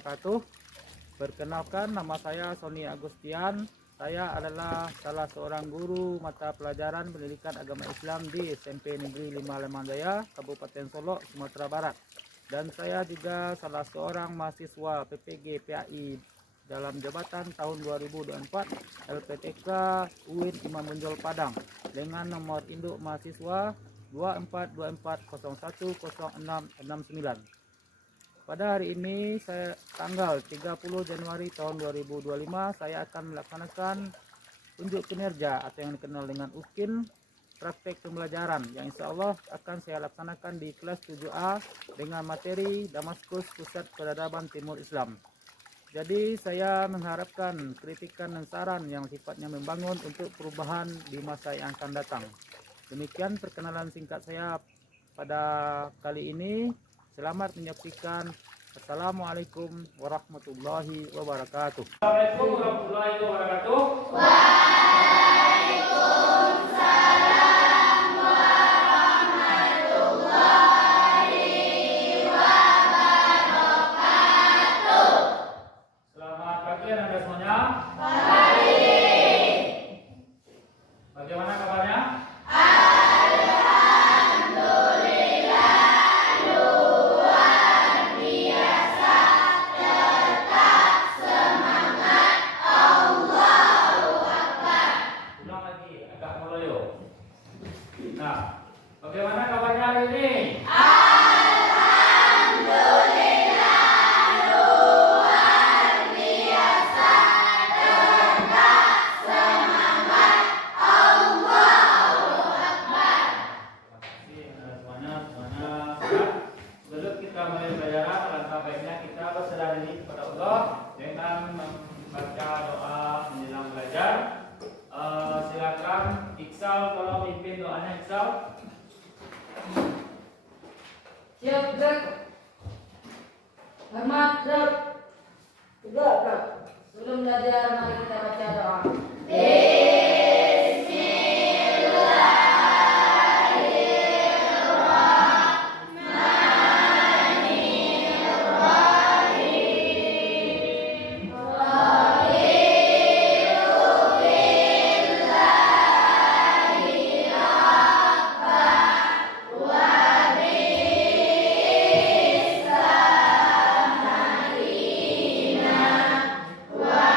wabarakatuh. Perkenalkan, nama saya Sony Agustian. Saya adalah salah seorang guru mata pelajaran pendidikan agama Islam di SMP Negeri 5 Lemandaya, Kabupaten Solok, Sumatera Barat. Dan saya juga salah seorang mahasiswa PPG PAI dalam jabatan tahun 2024 LPTK UIN Imam Bonjol Padang dengan nomor induk mahasiswa 2424010669. Pada hari ini, tanggal 30 Januari tahun 2025, saya akan melaksanakan unjuk kinerja atau yang dikenal dengan UKIN, praktek pembelajaran yang insya Allah akan saya laksanakan di kelas 7A dengan materi Damaskus Pusat Peradaban Timur Islam. Jadi saya mengharapkan kritikan dan saran yang sifatnya membangun untuk perubahan di masa yang akan datang. Demikian perkenalan singkat saya pada kali ini. Selamat menyaksikan. Assalamualaikum warahmatullahi wabarakatuh. Assalamualaikum warahmatullahi wabarakatuh. Waalaikumsalam warahmatullahi wabarakatuh. Selamat pagi Anda semuanya. Pagi. Bagaimana kabarnya? Nah, bagaimana kabarnya hari ini? Alhamdulillah luar biasa, tetap semangat, Allahu Akbar. Terima kasih semuanya sehat. Sebelum kita mulai pelajaran, alangkah baiknya kita berserah diri kepada Allah dengan membaca doa menjelang belajar. Silakan Iksal, tolong pimpin doanya Iksal. Siap, gerak. Hormat, gerak. Tegak, gerak. Sebelum belajar, mari kita baca doa. Wa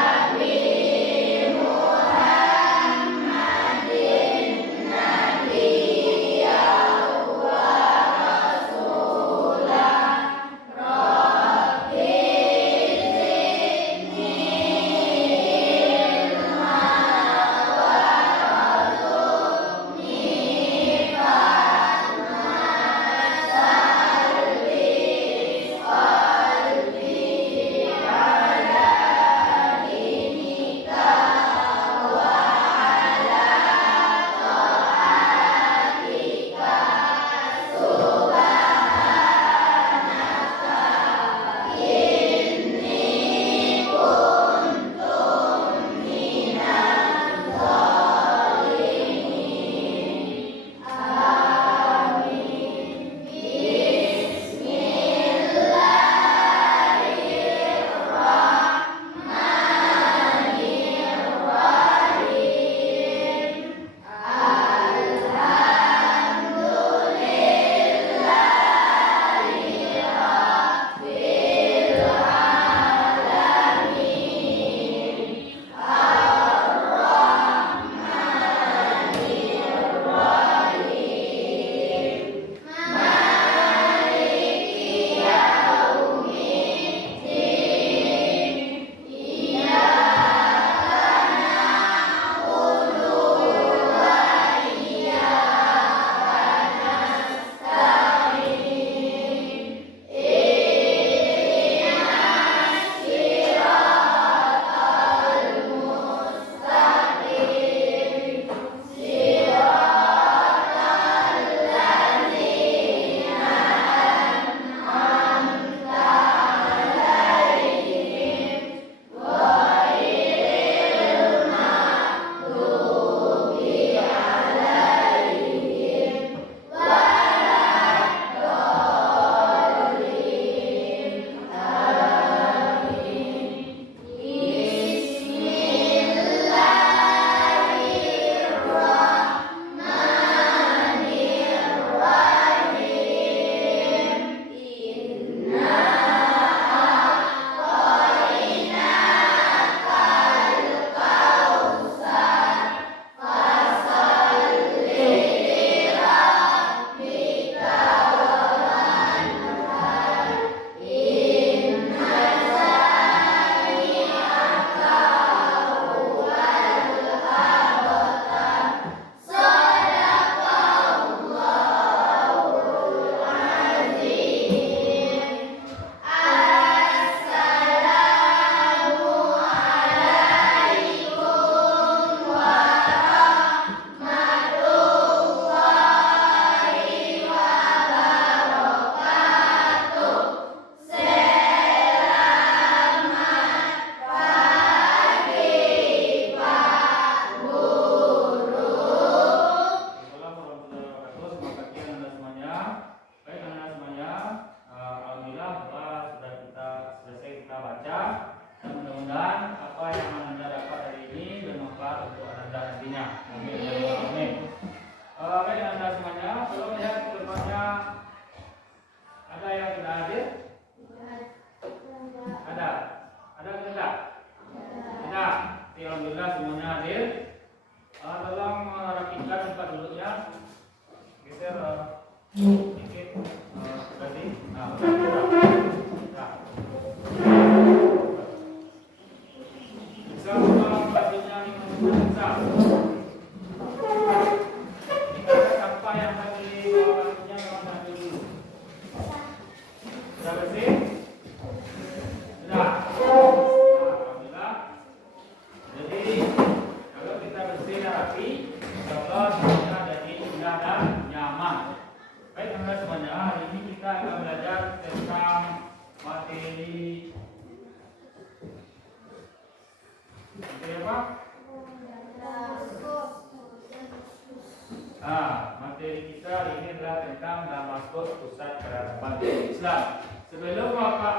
Damaskus, pusat peradaban Islam. Sebelum Bapak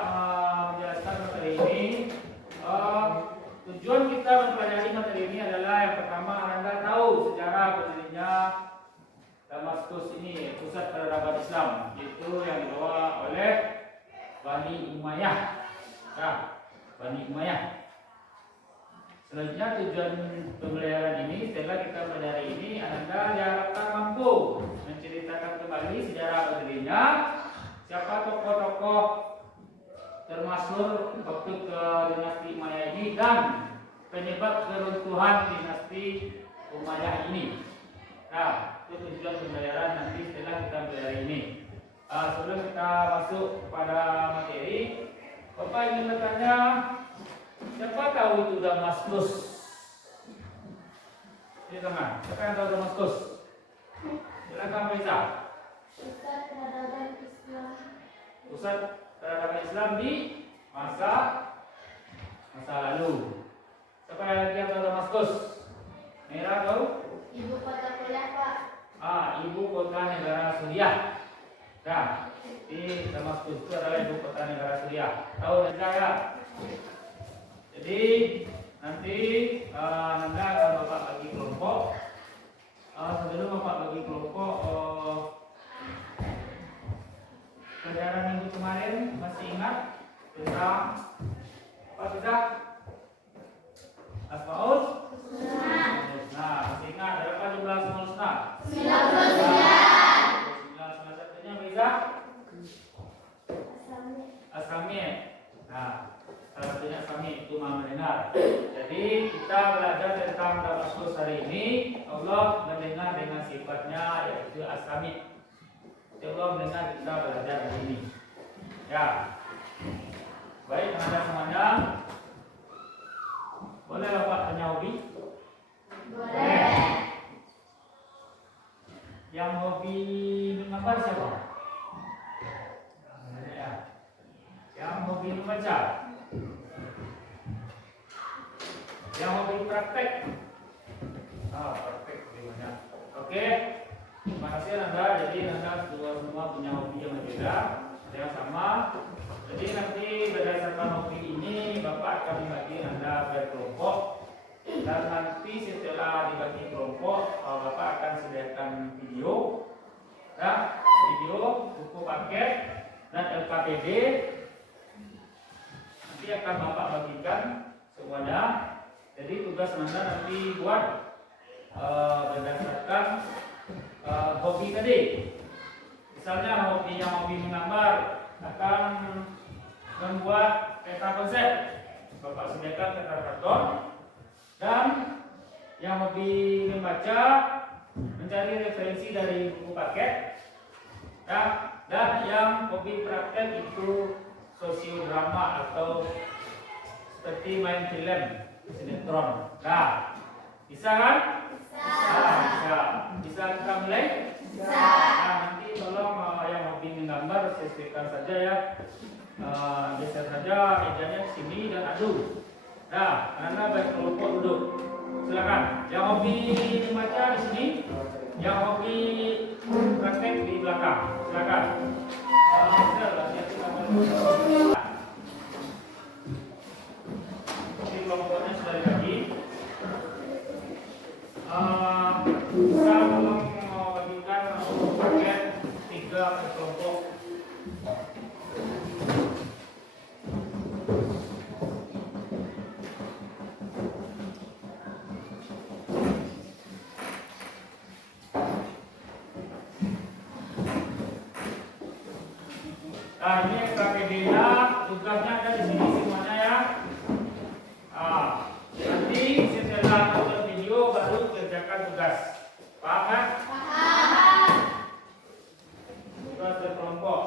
menjelaskan materi ini, tujuan kita mempelajari materi ini adalah yang pertama, Anda tahu sejarah berdirinya Damaskus ini, pusat peradaban Islam, itu yang dibawa oleh Bani Umayyah. Nah, Bani Umayyah. Selanjutnya tujuan pembelajaran ini, setelah kita pelajari ini, Anda diharapkan mampu menceritakan kembali sejarah berdirinya, siapa tokoh-tokoh termasuk waktu ke dinasti Umayyah ini dan penyebab keruntuhan dinasti Umayyah ini. Nah, itu tujuan pembelajaran nanti setelah kita pelajari ini. Sebelum kita masuk kepada materi, Bapak ingin bertanya, siapa tahu itu Damaskus? Di tengah, siapa yang tahu Damaskus? Silakan Reza. Pusat peradaban Islam. Pusat peradaban Islam di masa lalu. Siapa lagi yang tahu Damaskus? Merah tahu? Ibu kota kuliah, Pak. Ibu kota negara Suriah. Nah, di Damaskus itu adalah ibu kota negara Suriah. Tahu Reza ya? Jadi nanti Anda akan Bapak bagi kelompok. Sebelum Bapak bagi kelompok, pelajaran minggu kemarin masih ingat tentang apa kita? Asmaul Husna. Masih ingat berapa jumlah Asmaul Husna? 99. Salah satunya Reza? Asami. Nah, salah satunya Asami itu Maha mendengar. Jadi kita belajar tentang Damaskus hari ini. Allah mendengar dengan sifatnya yaitu Asami. Allah mendengar kita belajar hari ini. Ya. Baik, teman-teman semuanya. Boleh Bapak tanya hobi? Boleh. Yang hobi menggambar siapa? Ya. Yang hobi membaca? Yang hobi praktek? Praktek lebih banyak. Oke. Terima kasih Anda. Jadi Anda semua punya hobi yang berbeda, ada yang sama. Jadi nanti berdasarkan hobi ini Bapak akan membagi Anda berkelompok. Dan nanti setelah dibagi kelompok, Bapak akan sediakan video, ya, video, buku paket, dan LKPD. Nanti akan Bapak bagikan semuanya. Jadi tugas Anda nanti buat berdasarkan hobi tadi. Misalnya hobi menggambar akan membuat peta konsep. Bapak sediakan peta karton. Dan yang hobi membaca mencari referensi dari buku paket. Dan yang hobi praktek itu sosiodrama atau seperti main film, sinetron. Nah, bisa kan? Bisa. Bisa kita mulai? Bisa. Nah, nanti tolong yang hobi menggambar sesuaikan saja ya. Geser saja mejanya ke sini dan adu. Nah, Anda baik kelompok duduk. Silakan. Yang hobi membaca di sini, yang hobi praktek di belakang. Silakan. Jadi kelompoknya sudah dibagi. Bisa tolong bagikan paket 3 per kelompok. Nah, ini KPD-nya, tugasnya ada di sini semuanya ya. Nanti setelah nonton video baru kerjakan tugas. Paham kan? Paham. Tugas berkelompok.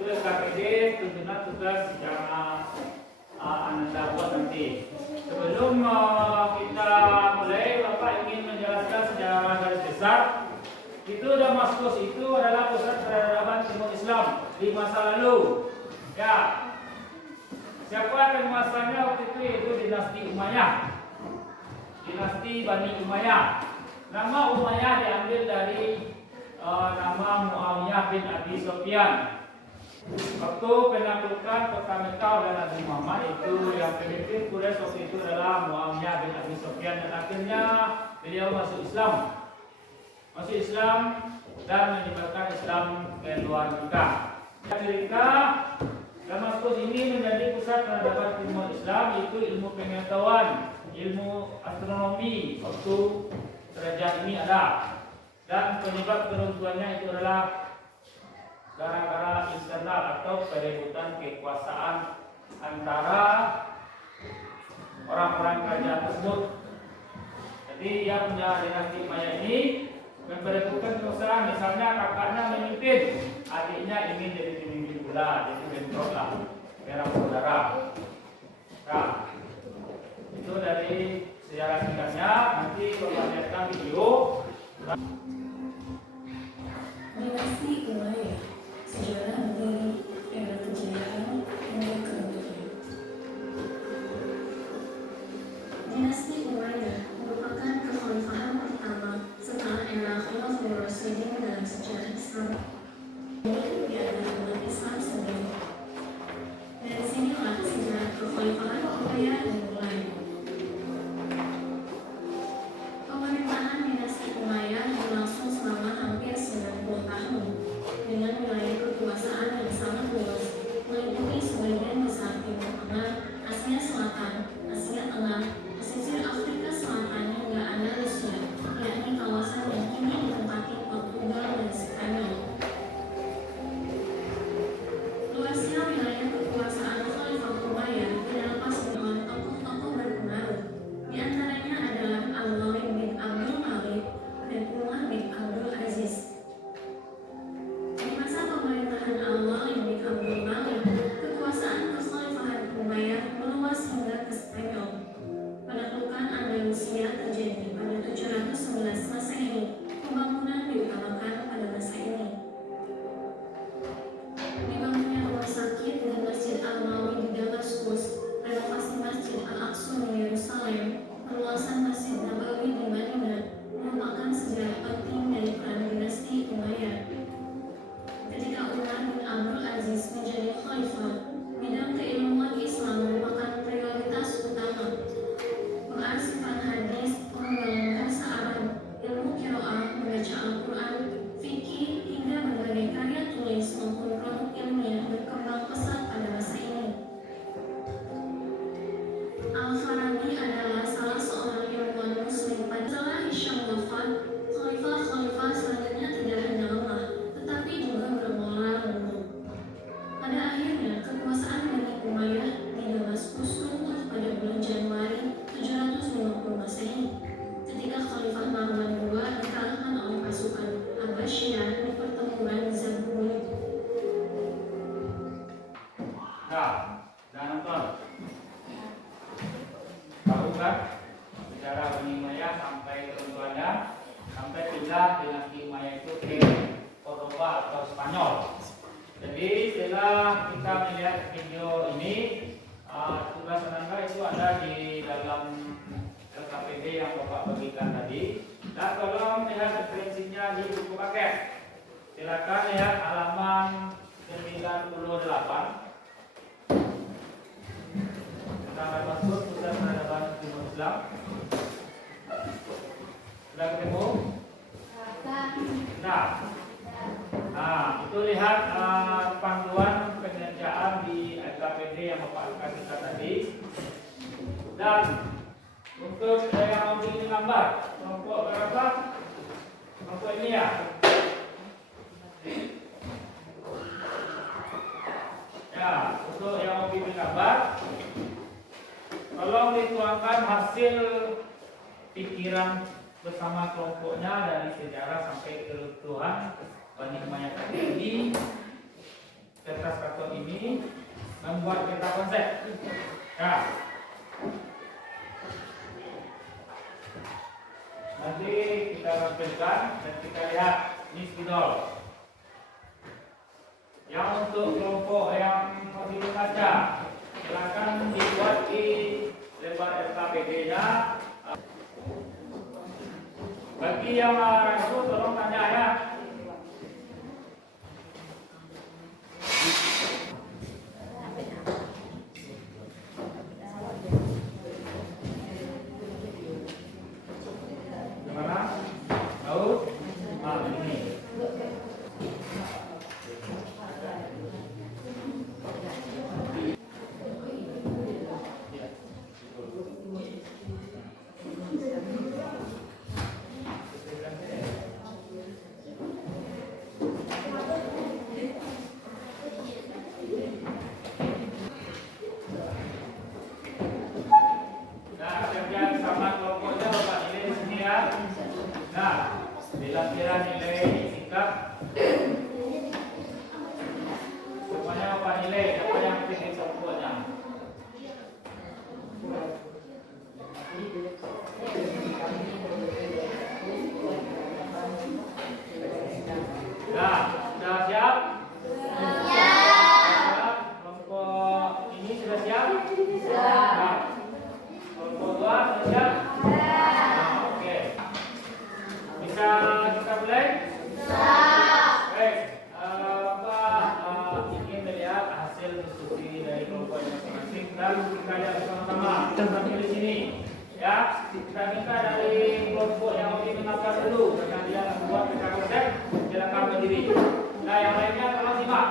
Itu KPD tentunya tugas yang Anda buat nanti. Sebelum kita mulai, Bapak ingin menjelaskan sejarah garis besar. Itu Damaskus itu adalah pusat peradaban Timur Islam di masa lalu. Ya. Siapa penguasanya waktu itu yaitu dinasti Umayyah. Dinasti Bani Umayyah. Nama Umayyah diambil dari nama Muawiyah bin Abi Sufyan. Waktu penaklukan kota Mekah oleh Nabi Muhammad, itu yang pemimpin Quraisy waktu itu adalah Muawiyah bin Abi Sufyan, dan akhirnya beliau masuk Islam dan menyebarkan Islam ke luar Mekah. Cerita Damaskus ini menjadi pusat peradaban ilmu Islam, yaitu ilmu pengetahuan, ilmu astronomi waktu kerajaan ini ada. Dan penyebab keruntuhannya itu adalah gara-gara internal atau perebutan kekuasaan antara orang-orang kerajaan tersebut. Jadi yang punya dinasti Umayyah ini memperebutkan kekuasaan, misalnya kakaknya memimpin, adiknya ingin jadi pemimpin pula, jadi bentrok lah, merah saudara. Nah, itu dari sejarah singkatnya. Nanti kalau lihatkan video. Dinasti Umayyah, sejarah dari era kejayaan hingga keruntuhan. Dinasti Umayyah merupakan kekhalifahan pertama setelah era Khulafaur Rasyidin dalam sejarah Islam. Di antara umat Islam sendiri. Dari sinilah sejarah kekhalifahan Umayyah dimulai. Pemerintahan dinasti Umayyah berlangsung selama hampir 90 tahun dengan wilayah kekuasaan yang sangat luas, meliputi sebagian besar Timur Tengah, Asia Selatan, Asia Tengah, pesisir Afrika Selatan hingga Andalusia, yakni kawasan yang kini ditempati Portugal dan Spanyol. Luasnya wilayah kekuasaan Khalifah Umayyah dilepas oleh tokoh-tokoh berpengaruh. Di antaranya adalah Al-Walid bin Abdul Malik dan Umar bin Abdul Aziz. Di masa pemerintahan Al-Walid bin Abdul Malik, kekuasaan kekhalifahan Umayyah meluas hingga ke Spanyol. Penaklukan Andalusia terjadi pada 711 Masehi. Pembangunan diutamakan pada masa ini. Dibangunnya rumah sakit dan Masjid Al-Nawawi di Damaskus, renovasi Masjid Al-Aqsa di Yerusalem, perluasan Masjid Nabawi di Madinah merupakan sejarah penting dari peran dinasti Umayyah. Ketika Umar bin Abdul Aziz menjadi khalifah, bidang keilmuan Islam merupakan prioritas utama. Pengarsipan hadis, pengembangan bahasa Arab, ilmu qiraah, membaca Al-Quran, fikih, hingga berbagai karya tulis maupun produk ilmiah berkembang pesat pada masa ini. Al-Farabi adalah salah seorang ilmuwan Muslim. Setelah Hisham wafat, khalifah-khalifah selanjutnya tidak hanya lemah, tetapi juga bermoral runtuh. Pada akhirnya, kekuasaan Bani Umayyah di Damaskus runtuh pada bulan Januari 750 Masehi, ketika Khalifah Marwan II dikalahkan oleh pasukan Abbasiyah di pertempuran Zabul. Nah, jangan nonton. Tahu kan sejarah Bani Umayyah sampai keruntuhannya, sampai pindah dinasti Umayyah itu ke Cordoba atau Spanyol. Jadi setelah kita melihat video ini, tugas tenaga itu ada di dalam LKPD yang Bapak bagikan tadi. Dan tolong lihat referensinya di buku paket. Silakan lihat halaman 98. Tentang Damaskus, pusat peradaban ilmu Islam. Sudah ketemu? Nah, itu lihat panduan pengerjaan di LKPD yang Bapak kasihkan tadi. Dan untuk yang mau bikin gambar, kelompok berapa? Kelompok ini ya. Ya, untuk yang mau bikin gambar, tolong dituangkan hasil pikiran bersama kelompoknya dari sejarah sampai keruntuhan Bani Umayyah tadi di kertas karton ini, membuat peta konsep. Nah, nanti kita tampilkan dan kita lihat ini spidol. Yang untuk kelompok yang masih saja, silakan dibuat di lebar LKPD-nya. Bagi yang itu tolong tanya ya. Gimana? Tahu? Ah, ini. Nah, kerjaan sama kelompoknya Bapak nilai di sini ya. Nah, di lampiran nilai singkat. Semuanya Bapak nilai, apa yang penting kelompoknya. Nah, sudah siap? Siap. Kelompok ini sudah siap? Siap. Kelompok dua sudah siap? Nah, oke. Bisa kita mulai? Baik. Bapak ingin melihat hasil diskusi dari kelompok masing-masing dan kita lihat bersama-sama. Kita sambil di sini. Ya, kita minta dari kelompok yang lebih menafsir dulu karena dia membuat peta konsep silakan berdiri. Nah, yang lainnya tolong simak.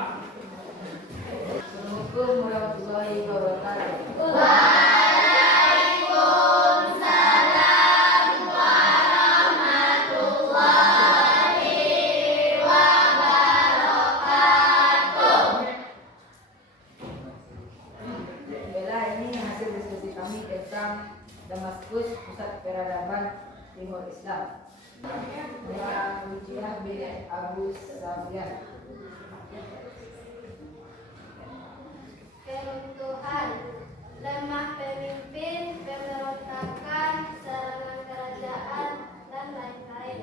Assalamualaikum warahmatullahi wabarakatuh. Alhamdulillah, ini hasil diskusi kami tentang Damaskus, Pusat Peradaban Timur Islam. Yang Luciah bin Abu Sufyan. Keruntuhan, lemah pemimpin, pemberontakan, serangan kerajaan, dan lain-lain.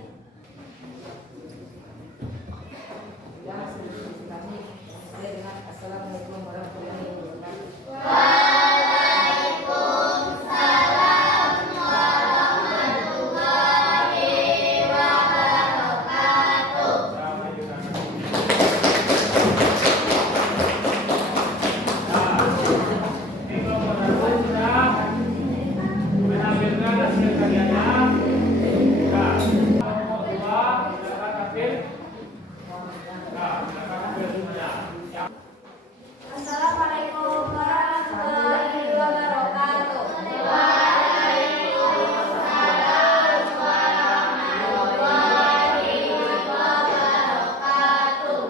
Yang hasil diskusi kami sesuai dengan Assalamualaikum warahmatullahi wabarakatuh. Assalamualaikum warahmatullahi wabarakatuh.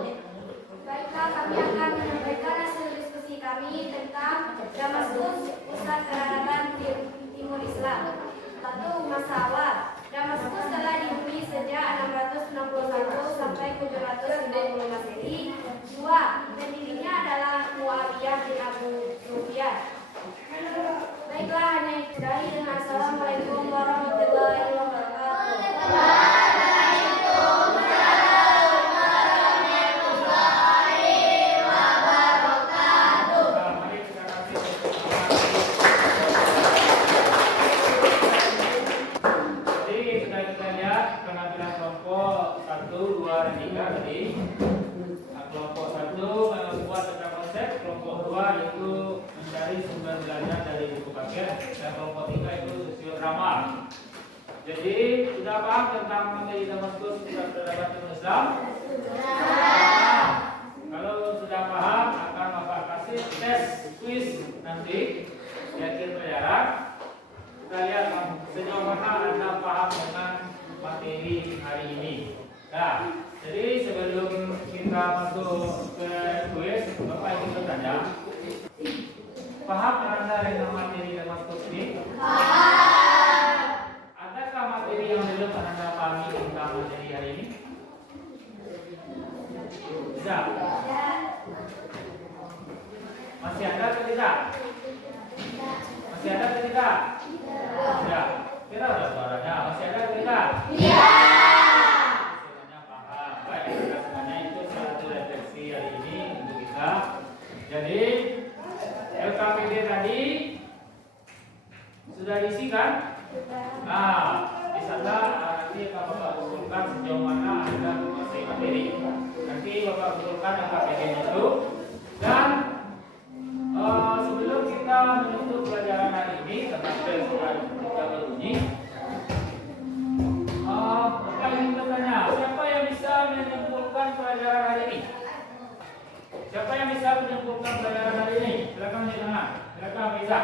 Baiklah, kami akan menyampaikan hasil diskusi kami tentang Damaskus, Pusat Peradaban Timur Islam. 1. Masalah Damaskus telah dihuni sejak 661 sampai 750 Masehi. 2. Pendirinya adalah Muawiyah bin Abu Sufyan. Baiklah, hanya itu saja dengan Assalamualaikum warahmatullahi wabarakatuh. Jadi sudah kita lihat penampilan kelompok 1, 2, dan 3 tadi. Nah, kelompok 1 membuat peta konsep, kelompok 2 itu mencari sumber belajar dari buku paket, dan kelompok 3 itu sosiodrama. Jadi sudah paham tentang materi Damaskus Pusat Peradaban Timur Islam? Nah, kalau sudah paham akan Bapak kasih tes quiz nanti di akhir pelajaran. Kita lihat sejauh mana Anda paham dengan materi hari ini. Nah, jadi sebelum kita masuk ke kuis, Bapak ingin bertanya, paham Anda dengan materi Damaskus ini? Adakah materi yang belum Anda pahami tentang materi hari ini? Bisa? Masih ada atau tidak? Masih ada atau tidak? Tidak. Kira ada suaranya. Masih ada atau tidak? Iya. Semuanya paham. Baik, kita semuanya itu satu refleksi hari ini untuk kita. Jadi LKPD tadi sudah diisi kan? Nah, di sana nanti akan materi. Nanti Bapak kumpulkan KPG-nya dulu. Dan sebelum kita menutup pelajaran hari ini tentang sudah berbunyi, Bapak ingin bertanya, siapa yang bisa menyimpulkan pelajaran hari ini? Siapa yang bisa menyimpulkan pelajaran hari ini? Silakan di tengah. Silakan bisa.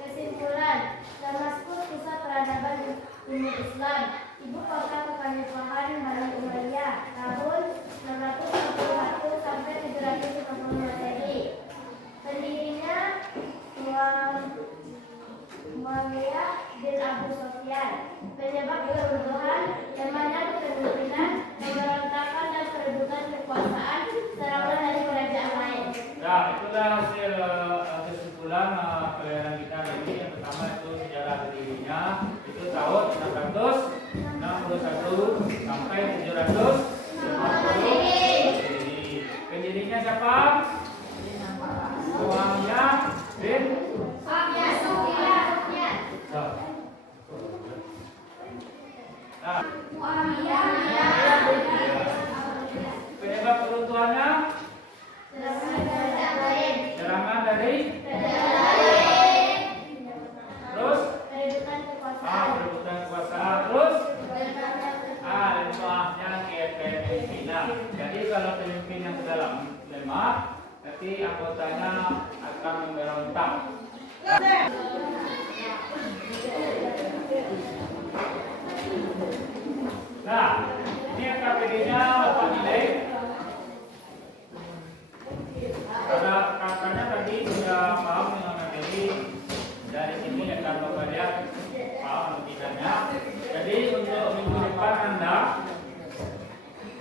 Kesimpulan, Damaskus pusat peradaban Timur Islam, ibu kota kekhalifahan Bani Umayyah, tahun 661 sampai 750 Masehi. Pendirinya Muawiyah bin Abu Sufyan. Penyebab keruntuhan, lemahnya kepemimpinan, pemberontakan dan perebutan kekuasaan, serangan dari kerajaan lain. Nah, itulah hasil kesimpulan pelajaran kita hari ini. Yang pertama itu sejarah berdirinya, itu tahun 661 sampai 750. Pendirinya siapa? Muawiyah bin Sufyan. Nah, Muawiyah. penyebab keruntuhannya serangan dari terus perebutan kekuasaan terus lemahnya kepemimpinan. Jadi kalau pemimpin yang sudah lemah, nanti anggotanya akan memberontak. Nah, ini KPG-nya Bapak nilai. Kakaknya tadi sudah paham dengan materi. Dari sini akan Bapak lihat paham atau tidaknya. Jadi untuk minggu depan Anda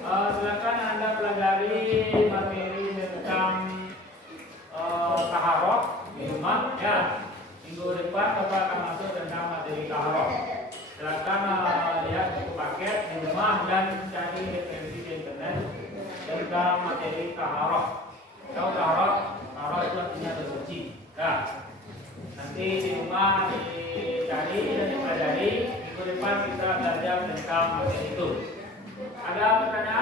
silakan Anda pelajari materi tentang taharah di rumah ya. Minggu depan Bapak akan masuk tentang materi taharah. Silakan lihat buku paket di rumah dan cari referensi di internet tentang materi taharah. Tahu taharah? Taharah itu artinya bersuci. Nah, nanti di rumah dicari dan dipelajari. Minggu depan kita belajar tentang materi itu. Ada pertanyaan?